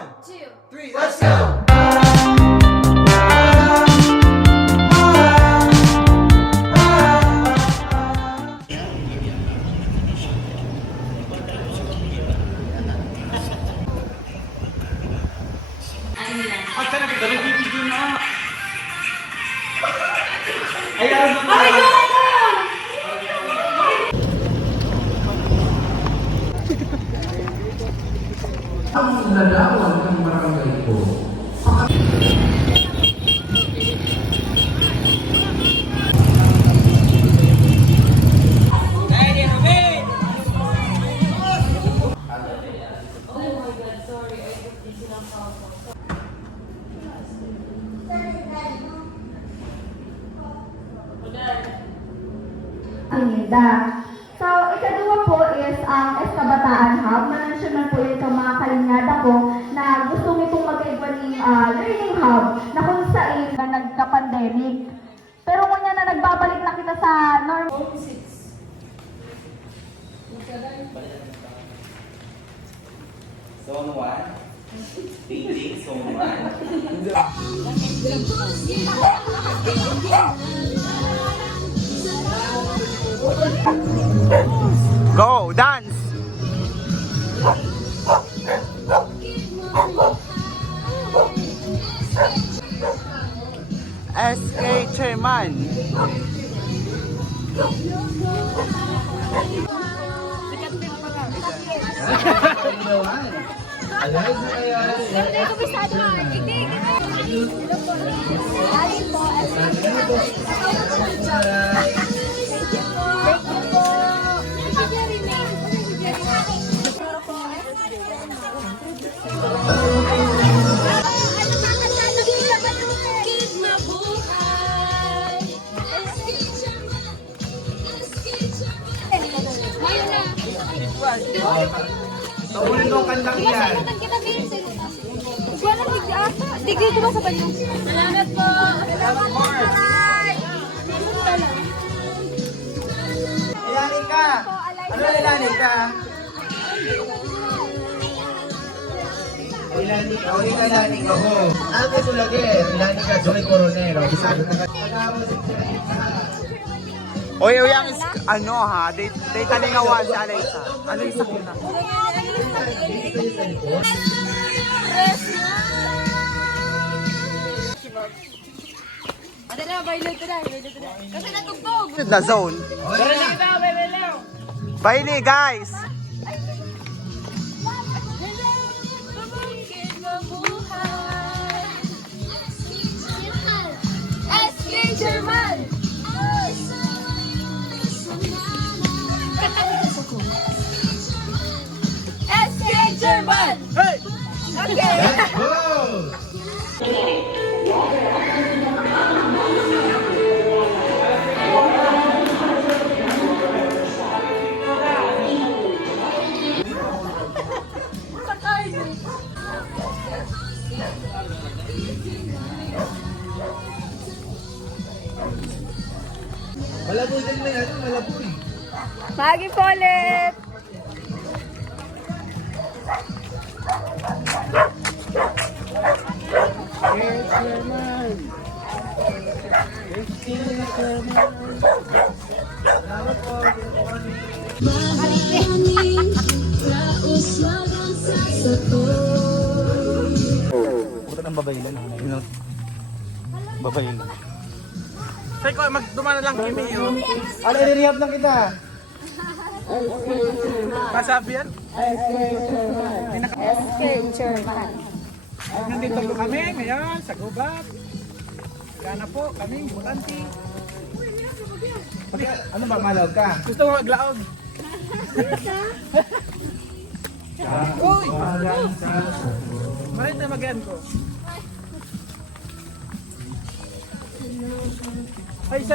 1, 2, 3, let's go! Pagka nag-video na. Ayaw na. Ang lalawan ng barangay ko. Aninda. So, ikadua po is ang Kabataan Hub. Na-mention po yun sa mga kalingada ko na gusto nitong mag-equaling learning hub na kung saan na nagka-pandemic. Pero kung na nagbabalik na kita sa normal. Zone 1. Dating Zone 1. Go, dance! SK Chairman. Tawulin mo ang kandang yan. Tigil ko ba sa banyo? Salamat po! Salamat, Mark. Ilanin ka. Ano ilanin ka? Ilanin ka. O, ilanin ka ho. Ako sulagi. Ilanin ka. Joy Coronero. Bisabi ka. Oy, yang is ano ha, day talingawan sa Alaysa. Ano yung sakit na? Kasi natugtog! Na zone. Bailey, guys! SK German! SK German! Hey! Okay! Let's go! Malaboy din na yan. Malaboy. Magi po ulit! Puta ng babaylan. Babaylan. Say ko, magduma na lang kimi yun. Ano, i-rehab lang kita. Kasabi yan? SK German! Nandito po kami ngayon sa Gubat. Gana po kami, butante. Ano ba, malawag ka? Gusto mo maglaog? Uy! Bakit na mag-yan ko? Ay, sa...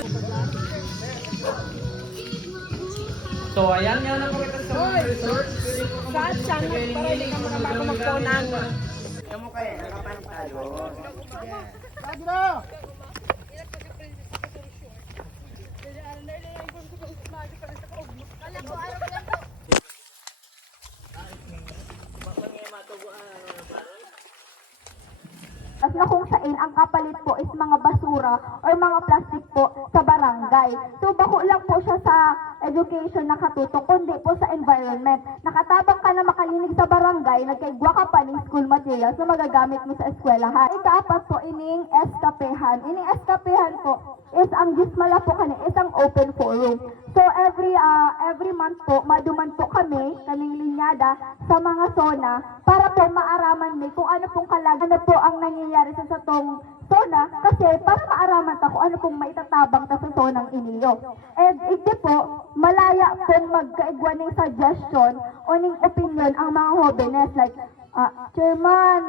So, ayan nga na po kita sa resort. Saan siya? Para hindi ka makabago magpunan. Kamu kayo, nakapantalo. na kung saan ang kapalit po is mga basura or mga plastic po sa barangay. So bako lang po siya sa education nakatutok, kundi po sa environment. Nakatabang ka na makalinig sa barangay, nagkaigwa ka pa ng school materials na magagamit mo sa eskwelahan. Ikaapat po, ining eskapehan. Ining eskapehan po is ang gismala po kani is ang open forum. So every month po, maduman po kaming linyada sa mga zona para po maaraman ni kung ano pong ano po ang nangyayari sa tong zona, kasi para maaraman ta kung ano pong maitatabang ta sa zonang iniyo. And iti po, malaya pong magkaigwa ng suggestion o ng opinion ang mga hobenes like, Chairman,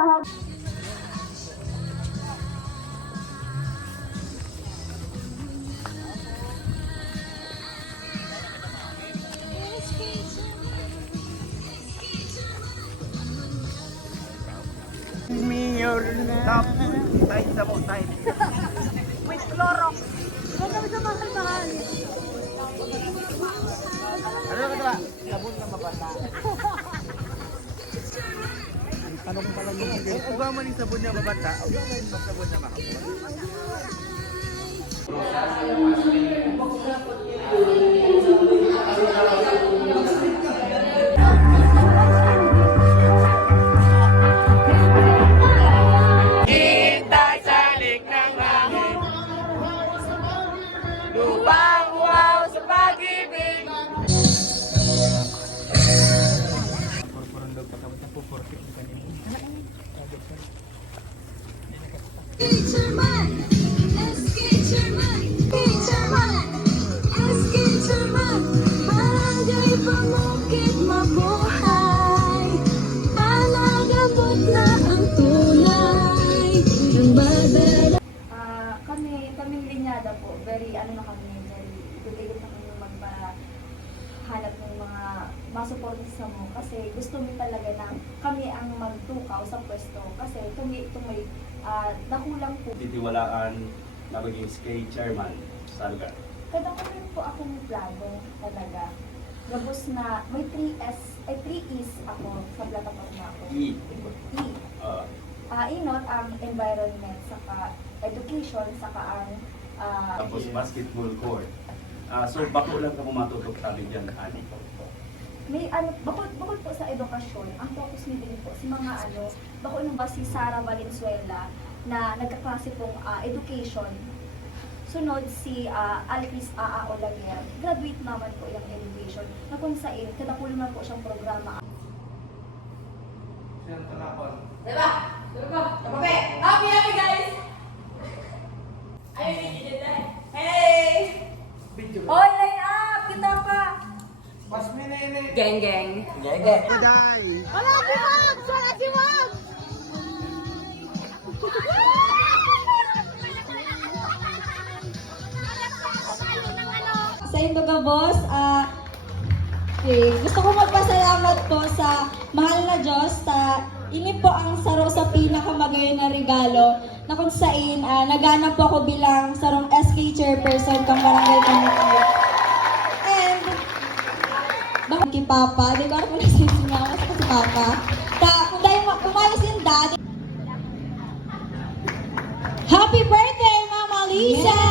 Mayor top tayo sa mo tayo. With Clorox. Huwag kami sa mahal-mahal. Ano ka ba? Sabon na mabata. Tanong pa lang yung sige. Uga man yung sabon na mabata, uga man yung sabon na makapon. kaming linyada po, very very good na kami magpahanap ng mga masuporta sa mo kasi gusto mo talaga na kami ang magtukaw sa pwesto kasi may nakulang po. Titiwalaan na maging SK chairman sa lugar. Kada ko rin po ako ng plano talaga. Gabos na may 3 E's ako sa plataforma ko. E. Inot ang environment, saka education, saka ang Tapos basketball court. So bako lang ka matutok tabi dyan, Ani. may bukod po sa edukasyon, ang focus ni din po si mga bako nung ba si Sara Valenzuela na nagkaklase pong education. Sunod si Alcris A.A. Olaguer. Graduate naman po yung education na kung saan kadapulo na po siyang programa. Diba? Happy guys! Ay, hindi kita. Hey! Oy, line up! Kita pa! Geng, geng. Wala si Mom! Wala si Mom! Sa Indoga Boss, gusto ko magpasalamat po sa mahal na Diyos ini po ang saro sa pinakamagayon na regalo na kung saan naganap po ako bilang sarong SK chairperson ng Barangay Committee. And bakit kay Papa? Di ko alam kung nasa yung sinyawas ko si Papa. Kung dahil pumayos yung daddy. Happy birthday, Mama Lisa!